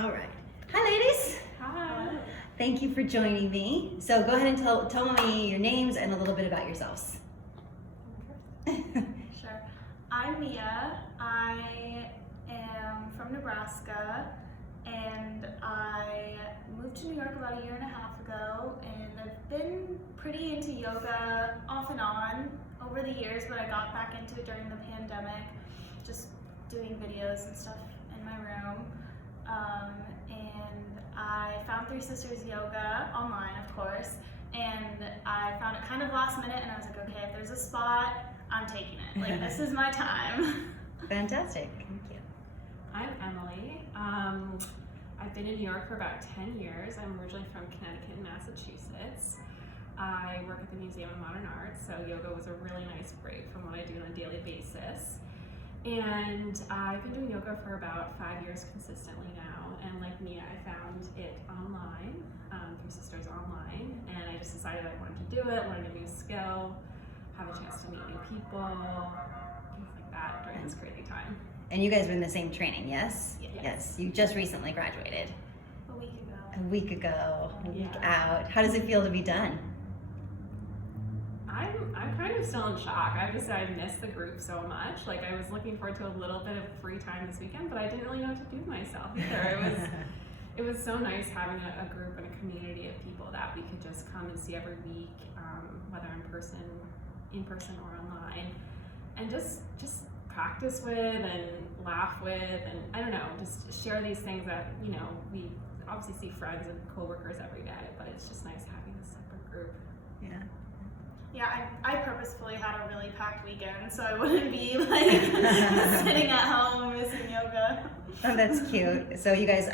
All right. Hi, ladies. Hi. Thank you for joining me. So go ahead and tell me your names and a little bit about yourselves. Sure. I'm Mia. I am from Nebraska, and I moved to New York about 1.5 years ago, and I've been pretty into yoga off and on over the years, but I got back into it during the pandemic, just doing videos and stuff in my room. And I found Three Sisters Yoga online, of course, and I found it kind of last minute, and I was like, okay, if there's a spot, I'm taking it. Like, this is my time. Fantastic. Thank you. I'm Emily. I've been in New York for about 10 years. I'm originally from Connecticut and Massachusetts. I work at the Museum of Modern Art, so yoga was a really nice break from what I do on a daily basis. And I've been doing yoga for about 5 years consistently now, and like Mia, I found it online, Three Sisters online, and I just decided I wanted to do it, learn a new skill, have a chance to meet new people, things like that during this crazy time. And you guys were in the same training, yes? Yes. You just recently graduated. A week ago. A week ago, a week Yeah. out. How does it feel to be done? I'm kind of still in shock. I just I miss the group so much. Like, I was looking forward to a little bit of free time this weekend, but I didn't really know what to do with myself either. It was so nice having a group and a community of people that we could just come and see every week, whether in person or online, and just practice with and laugh with, and I don't know, just share these things that, you know, we obviously see friends and coworkers every day, but it's just nice having a separate group. Yeah. Yeah, I purposefully had a really packed weekend, so I wouldn't be like sitting at home missing yoga. Oh, that's cute. So you guys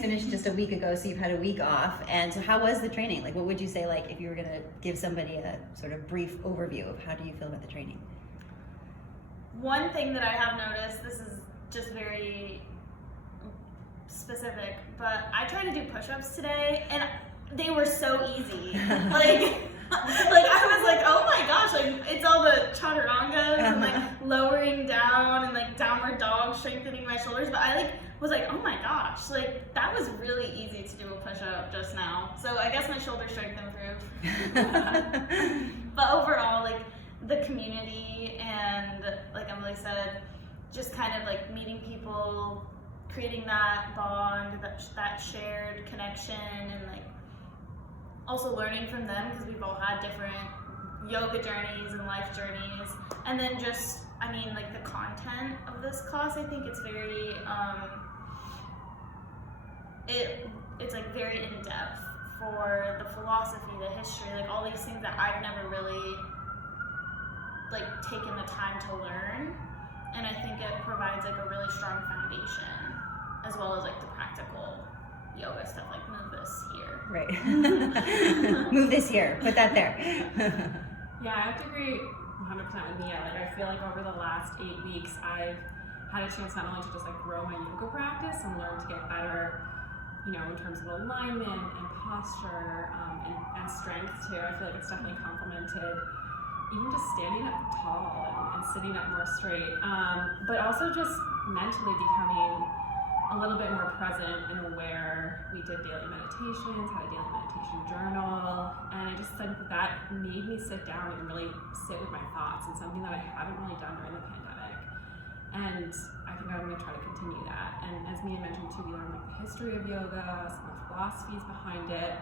finished just a week ago, so you've had a week off. And so how was the training? Like, what would you say, like, if you were going to give somebody a sort of brief overview of how do you feel about the training? One thing that I have noticed, this is just very specific, but I tried to do push-ups today, and they were so easy. Like I was like, oh my gosh, like it's all the chaturangas and like lowering down and like downward dog, strengthening my shoulders. But I was like, oh my gosh, like that was really easy to do a push-up just now. So I guess my shoulder strength improved. But overall, like the community and like Emily said, just kind of like meeting people, creating that bond, that shared connection, and like also learning from them, because we've all had different yoga journeys and life journeys. And then just, I mean, like the content of this class, I think it's very, it's like very in depth for the philosophy, the history, like all these things that I've never really like taken the time to learn. And I think it provides like a really strong foundation, as well as like the practical yoga stuff, like move this here. Right. Move this here, put that there. Yeah, I have to agree 100% with Mia. Like, I feel like over the last 8 weeks, I've had a chance not only to just like grow my yoga practice and learn to get better, you know, in terms of alignment and posture, and strength too. I feel like it's definitely complemented even just standing up tall and sitting up more straight, but also just mentally becoming a little bit more present and aware. We did daily meditations, had a daily meditation journal, and I just think that made me sit down and really sit with my thoughts, and something that I haven't really done during the pandemic. And I think I'm going to try to continue that. And as Mia mentioned too, we learned like the history of yoga, some of the philosophies behind it,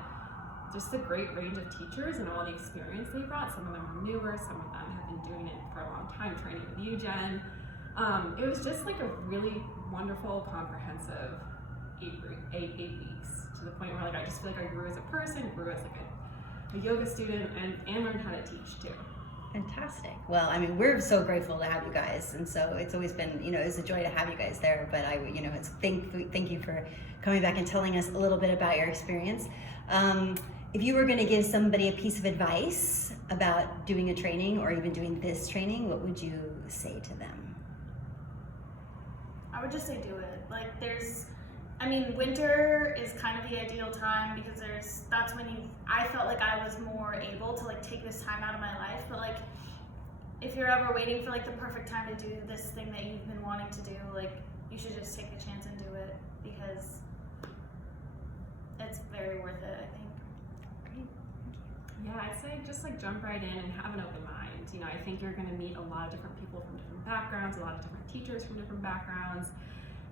just the great range of teachers and all the experience they brought. Some of them are newer, some of them have been doing it for a long time, training with you, Jen. It was just like a really wonderful, comprehensive 8 weeks, to the point where like I just feel like I grew as a person, grew as like a yoga student, and learned how to teach too. Fantastic. Well, I mean, we're so grateful to have you guys, and so it's always been, you know, it's a joy to have you guys there. But it's thank you for coming back and telling us a little bit about your experience. If you were going to give somebody a piece of advice about doing a training or even doing this training, what would you say to them? I would just say do it. Like winter is kind of the ideal time, because that's when I felt like I was more able to like take this time out of my life. But like if you're ever waiting for like the perfect time to do this thing that you've been wanting to do, like you should just take the chance and do it, because very worth it, I think. Great. Yeah, I'd say just like jump right in and have an open mind. You know, I think you're going to meet a lot of different people from different backgrounds, a lot of different teachers from different backgrounds.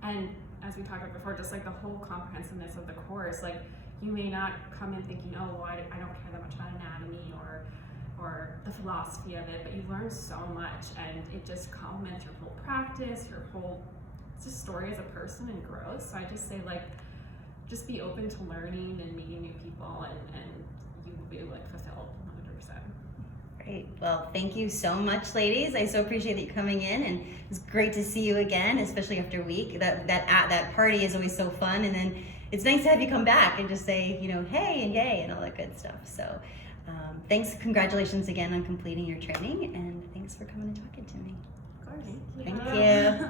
And as we talked about before, just like the whole comprehensiveness of the course, like you may not come in thinking, oh, well, I don't care that much about anatomy or the philosophy of it, but you learn so much, and it just complements your whole practice, your whole just story as a person, and growth. So I just say, like, just be open to learning and meeting new people, and you will be like fulfilled 100%. Great. Well, thank you so much, ladies. I so appreciate that you coming in, and it's great to see you again, especially after a week. That party is always so fun, and then it's nice to have you come back and just say, you know, hey and yay and all that good stuff. So thanks, congratulations again on completing your training, and thanks for coming and talking to me. Of course. Thank you.